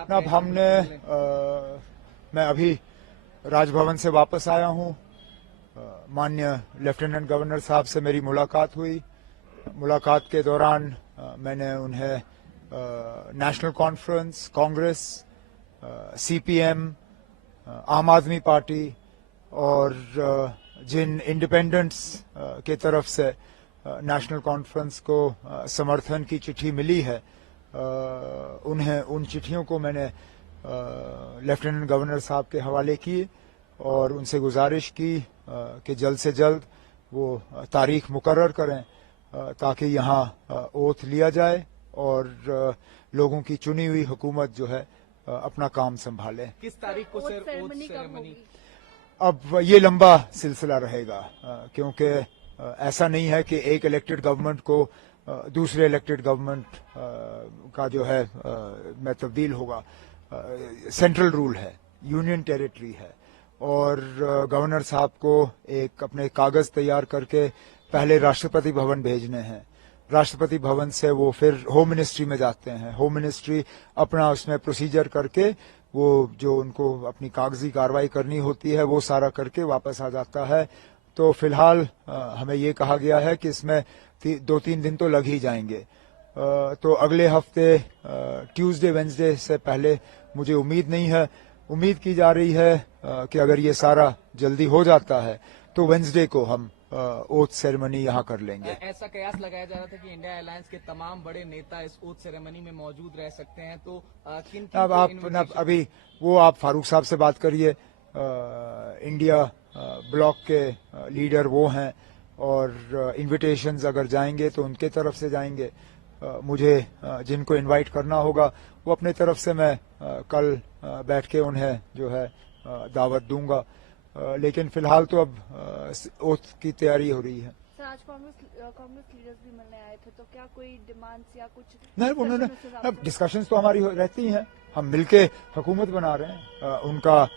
अब मैं अभी राजभवन से वापस आया हूँ। माननीय लेफ्टिनेंट गवर्नर साहब से मेरी मुलाकात हुई। मुलाकात के दौरान मैंने उन्हें नेशनल कॉन्फ्रेंस, कांग्रेस, सीपीएम, आम आदमी पार्टी और जिन इंडिपेंडेंट्स के तरफ से नेशनल कॉन्फ्रेंस को समर्थन की चिट्ठी मिली है, उन्हें उन चिट्ठियों को मैंने लेफ्टिनेंट गवर्नर साहब के हवाले की और उनसे गुजारिश की कि जल्द से जल्द वो तारीख मुकर्रर करें ताकि यहाँ ओथ लिया जाए और लोगों की चुनी हुई हुकूमत जो है अपना काम संभाले। किस तारीख को सर ओथ सेरेमनी? अब ये लंबा सिलसिला रहेगा क्योंकि ऐसा नहीं है कि एक इलेक्टेड गवर्नमेंट को दूसरे इलेक्टेड गवर्नमेंट का जो है में तब्दील होगा। सेंट्रल रूल है, यूनियन टेरिटरी है और गवर्नर साहब को एक अपने कागज तैयार करके पहले राष्ट्रपति भवन भेजने हैं। राष्ट्रपति भवन से वो फिर होम मिनिस्ट्री में जाते हैं। होम मिनिस्ट्री अपना उसमें प्रोसीजर करके वो जो उनको अपनी कागजी कार्रवाई करनी होती है वो सारा करके वापस आ जाता है। तो फिलहाल हमें ये कहा गया है कि इसमें 2-3 दिन तो लग ही जाएंगे। तो अगले हफ्ते ट्यूसडे वेंसडे से पहले मुझे उम्मीद नहीं है। उम्मीद की जा रही है कि अगर ये सारा जल्दी हो जाता है तो वेंसडे को हम ओथ सेरेमनी यहाँ कर लेंगे। ऐसा कयास लगाया जा रहा था कि इंडिया अलायंस के तमाम बड़े नेता इस ओथ सेरेमनी में मौजूद रह सकते हैं, तो किन अब आप अभी वो आप फारूक साहब से बात करिए। इंडिया ब्लॉक के लीडर वो हैं और इन्विटेशंस अगर जाएंगे तो उनके तरफ से जाएंगे। मुझे जिनको इनवाइट करना होगा वो अपने तरफ से मैं कल बैठ के उन्हें जो है दावत दूंगा। लेकिन फिलहाल तो अब ओथ की तैयारी हो रही है। सर, आज कांग्रेस लीडर्स भी मिलने आए थे, तो क्या कोई डिमांड्स या कुछ नहीं? उन्होंने अब डिस्कशंस तो हमारी रहती हैं, हम मिलके हुकूमत बना रहे हैं। उनका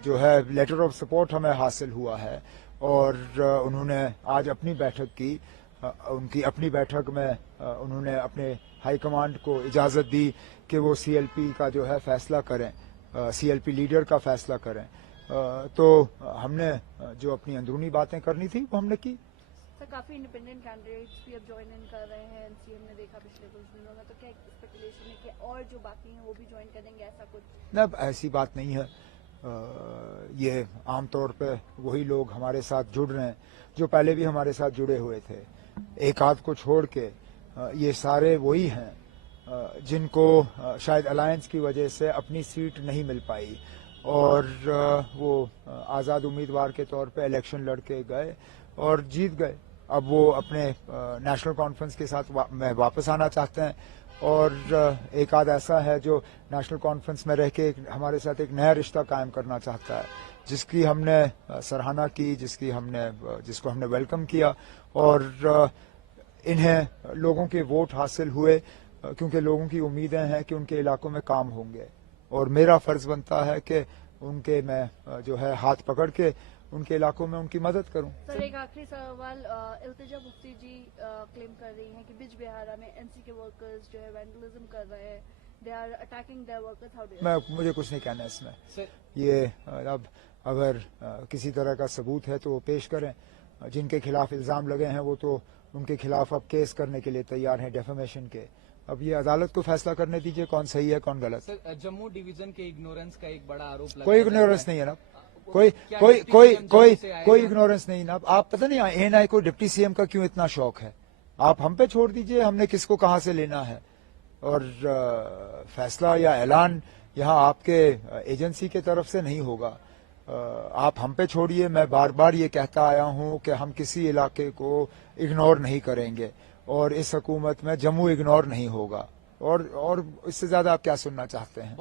जो है लेटर ऑफ सपोर्ट हमें हासिल हुआ है और उन्होंने आज अपनी बैठक की। उनकी अपनी बैठक में उन्होंने अपने हाईकमांड को इजाजत दी कि वो सीएलपी का जो है फैसला करें, सीएलपी लीडर का फैसला करें। तो हमने जो अपनी अंदरूनी बातें करनी थी वो हमने की। सर, काफी इंडिपेंडेंट कैंडिडेट्स भी अब ज्वाइन इन कर रहे हैं एनसीएम ने देखा पिछले कुछ दिनों में, तो क्या स्पेकुलेशन है कि और जो बाकी हैं वो भी ज्वाइन करेंगे, ऐसा कुछ? नहीं, ऐसी बात नहीं है। ये आमतौर पे वही लोग हमारे साथ जुड़ रहे हैं जो पहले भी हमारे साथ जुड़े हुए थे। एक आध को छोड़ के ये सारे वही हैं जिनको शायद अलायंस की वजह से अपनी सीट नहीं मिल पाई और वो आज़ाद उम्मीदवार के तौर पे इलेक्शन लड़के गए और जीत गए। अब वो अपने नेशनल कॉन्फ्रेंस के साथ में वापस आना चाहते हैं और एक आध ऐसा है जो नेशनल कॉन्फ्रेंस में रह के हमारे साथ एक नया रिश्ता कायम करना चाहता है, जिसकी हमने सराहना की, जिसको हमने वेलकम किया और इन्हें लोगों के वोट हासिल हुए क्योंकि लोगों की उम्मीदें हैं कि उनके इलाकों में काम होंगे और मेरा फर्ज बनता है कि उनके मैं जो है हाथ पकड़ के उनके इलाकों में उनकी मदद करूं। सर, एक आखिरी सवाल। इल्तिजा मुफ्ती जी क्लेम कर रही हैं कि बिज बिहारा में एनसी के वर्कर्स जो है वैंडलिज्म कर रहे हैं, they are attacking their workers. How do मुझे कुछ नहीं कहना इसमें। ये अब अगर किसी तरह का सबूत है तो वो पेश करें। जिनके खिलाफ इल्जाम लगे हैं वो तो उनके खिलाफ अब केस करने के लिए तैयार हैं, डेफेमेशन के। अब ये अदालत को फैसला करने दीजिए कौन सही है कौन गलत। सर, जम्मू डिवीजन के इग्नोरेंस का एक बड़ा आरोप लगा। कोई इग्नोरेंस नहीं है ना, कोई इग्नोरेंस नहीं ना। आप पता नहीं एएनआई को डिप्टी सीएम का क्यों इतना शौक है? आप हम पे छोड़ दीजिए, हमने किसको कहां से लेना है। और फैसला या ऐलान यहाँ आपके एजेंसी के तरफ से नहीं होगा। आप हम पे छोड़िए। मैं बार बार ये कहता आया हूं कि हम किसी इलाके को इग्नोर नहीं करेंगे और इस हुकूमत में जम्मू इग्नोर नहीं होगा। और इससे ज्यादा आप क्या सुनना चाहते हैं?